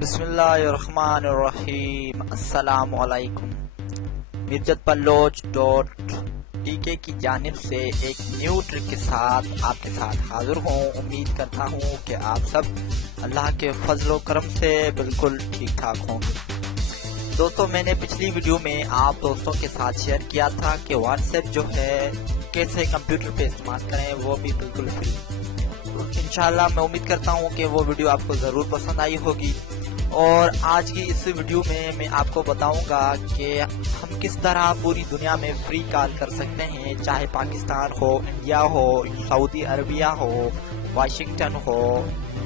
بسم اللہ الرحمن الرحیم۔ السلام علیکم۔ مرجت بلوچ .tk کی جانب سے ایک نیو ٹرک کے ساتھ آپ کے ساتھ حاضر ہوں۔ امید کرتا ہوں کہ آپ سب اللہ کے فضل و کرم سے بالکل ٹھیک ٹھاک ہوں گے۔ دوستوں، میں نے پچھلی ویڈیو میں آپ دوستوں کے ساتھ شیئر کیا تھا کہ واٹس ایپ جو ہے کیسے کمپیوٹر پہ استعمال کریں، وہ بھی بالکل فری۔ انشاءاللہ میں امید کرتا ہوں کہ وہ ویڈیو آپ کو ضرور پسند آئی ہوگی، اور آج کی اس ویڈیو میں آپ کو بتاؤں گا کہ ہم کس طرح پوری دنیا میں فری کال کر سکتے ہیں، چاہے پاکستان ہو، انڈیا ہو، سعودی عربیہ ہو، واشنگٹن ہو،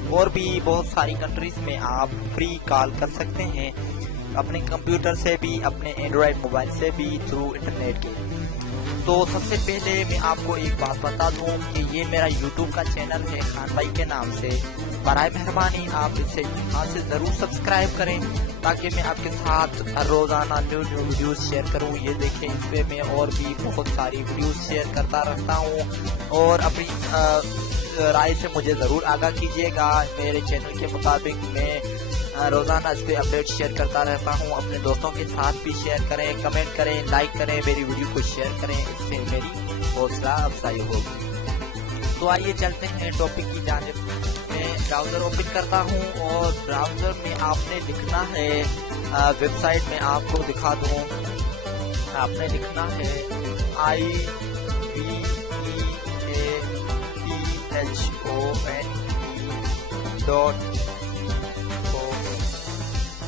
اور بھی بہت ساری کنٹریز میں آپ فری کال کر سکتے ہیں، اپنے کمپیوٹر سے بھی، اپنے اینڈرائڈ موبائل سے بھی، تھرو انٹرنیٹ کے۔ تو سب سے پہلے میں آپ کو ایک بات بتا دوں کہ یہ میرا یوٹیوب کا چینل ہے خان بھائی کے نام سے۔ برائے مہربانی آپ اسے یہاں سے ضرور سبسکرائب کریں تاکہ میں آپ کے ساتھ ہر روزانہ نیو ویڈیوز شیئر کروں۔ یہ دیکھیں، اس پہ میں اور بھی بہت ساری ویڈیوز شیئر کرتا رہتا ہوں، اور اپنی رائے سے مجھے ضرور آگاہ کیجیے گا۔ میرے چینل کے مطابق میں روزانہ اس پہ اپڈیٹ شیئر کرتا رہتا ہوں۔ اپنے دوستوں کے ساتھ بھی شیئر کریں، کمنٹ کریں، لائک کریں، میری ویڈیو کو شیئر کریں، اس سے میری حوصلہ افزائی ہوگی۔ تو آئیے چلتے ہیں ٹاپک کی جانب۔ میں براؤزر اوپن کرتا ہوں، اور براؤزر میں آپ نے لکھنا ہے، ویب سائٹ میں آپ کو دکھا دوں، آپ نے لکھنا ہے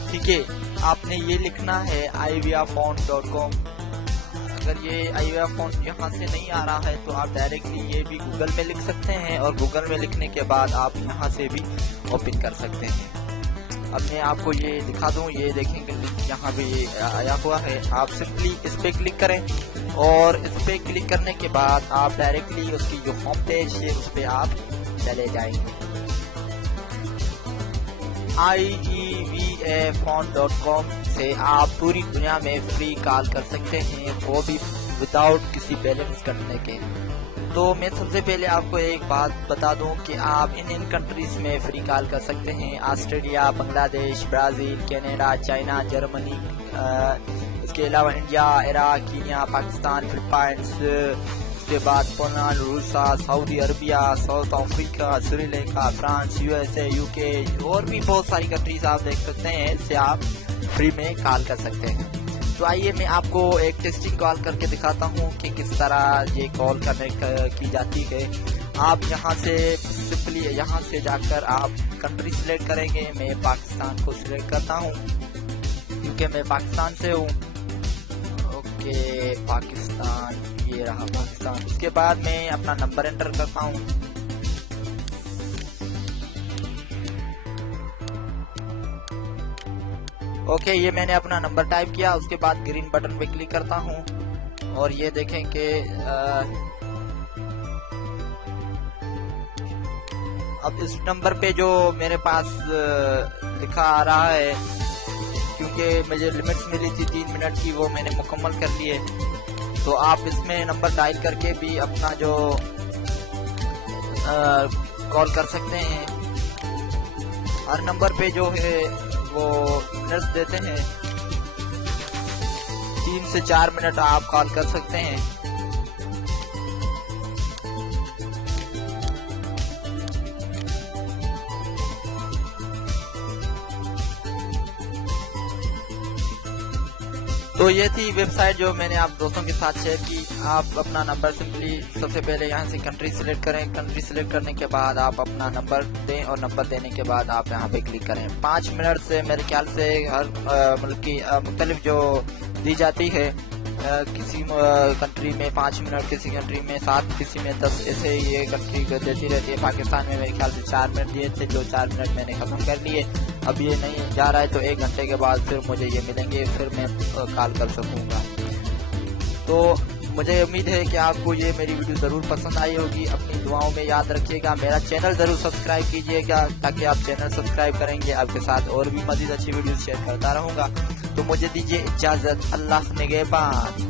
ٹھیک ہے، آپ نے یہ لکھنا ہے iviafont.com۔ اگر یہ iviafont یہاں سے نہیں آ رہا ہے تو آپ ڈائریکٹلی یہ بھی گوگل میں لکھ سکتے ہیں، اور گوگل میں لکھنے کے بعد آپ یہاں سے بھی اوپن کر سکتے ہیں۔ اب میں آپ کو یہ دکھا دوں، یہ دیکھیں کہ یہاں پہ یہ آیا ہوا ہے۔ آپ سمپلی اس پہ کلک کریں، اور اس پہ کلک کرنے کے بعد آپ ڈائریکٹلی اس کی جو ہوم پیج ہے اس پہ آپ چلے جائیں گے۔ iviafont.com سے آپ پوری دنیا میں فری کال کر سکتے ہیں، وہ بھی وداؤٹ کسی بیلنس کرنے کے۔ تو میں سب سے پہلے آپ کو ایک بات بتا دوں کہ آپ ان کنٹریز میں فری کال کر سکتے ہیں: Australia, Bangladesh, Brazil, Canada, China, Germany, اس کے علاوہ India, Iraq, Kenya, Pakistan, Philippines, اس کے بعد Poland, Russia, Saudi Arabia, South Africa, Sri Lanka, France, USA، UK، اور بھی بہت ساری کنٹریز آپ دیکھ سکتے ہیں، اس سے آپ فری میں کال کر سکتے ہیں۔ تو آئیے میں آپ کو ایک ٹیسٹنگ کال کر کے دکھاتا ہوں کہ کس طرح یہ کال کرنے کی جاتی ہے۔ آپ یہاں سے سمپلی یہاں سے جا کر آپ کنٹری سلیکٹ کریں گے۔ میں پاکستان کو سلیکٹ کرتا ہوں کیونکہ میں پاکستان سے ہوں۔ اوکے، پاکستان، یہ رہا پاکستان۔ اس کے بعد میں اپنا نمبر انٹر کرتا ہوں۔ اوکے، یہ میں نے اپنا نمبر ٹائپ کیا۔ اس کے بعد گرین بٹن پہ کلک کرتا ہوں، اور یہ دیکھیں کہ اب اس نمبر پہ جو میرے پاس لکھا آ رہا ہے، کیونکہ مجھے لمٹس ملی تھی 3 منٹ کی، وہ میں نے مکمل کر لیے۔ تو آپ اس میں نمبر ڈائل کر کے بھی اپنا جو کال کر سکتے ہیں۔ ہر نمبر پہ جو ہے وہ منٹس دیتے ہیں، 3 سے 4 منٹ آپ کال کر سکتے ہیں۔ تو یہ تھی ویب سائٹ جو میں نے آپ دوستوں کے ساتھ شیئر کی۔ آپ اپنا نمبر سمپلی سب سے پہلے یہاں سے کنٹری سلیکٹ کریں۔ کنٹری سلیکٹ کرنے کے بعد آپ اپنا نمبر دیں، اور نمبر دینے کے بعد آپ یہاں پہ کلک کریں۔ 5 منٹ سے میرے خیال سے ہر ملک کی مختلف جو دی جاتی ہے، کسی کنٹری میں 5 منٹ، کسی کنٹری میں 7، کسی میں 10، ایسے یہ کنٹری دیتی رہتی ہے۔ پاکستان میں میرے خیال سے 4 منٹ دیے تھے، جو 4 منٹ میں نے ختم کر لیے۔ اب یہ نہیں جا رہا ہے تو 1 گھنٹے کے بعد پھر مجھے یہ ملیں گے، پھر میں کال کر سکوں گا۔ تو مجھے امید ہے کہ آپ کو یہ میری ویڈیو ضرور پسند آئی ہوگی۔ اپنی دعاؤں میں یاد رکھیے گا، میرا چینل ضرور سبسکرائب کیجیے گا، تاکہ آپ چینل سبسکرائب کریں گے آپ کے ساتھ اور بھی مزید اچھی ویڈیوز شیئر کرتا رہوں گا۔ تو مجھے دیجیے اجازت، اللہ نگہبان۔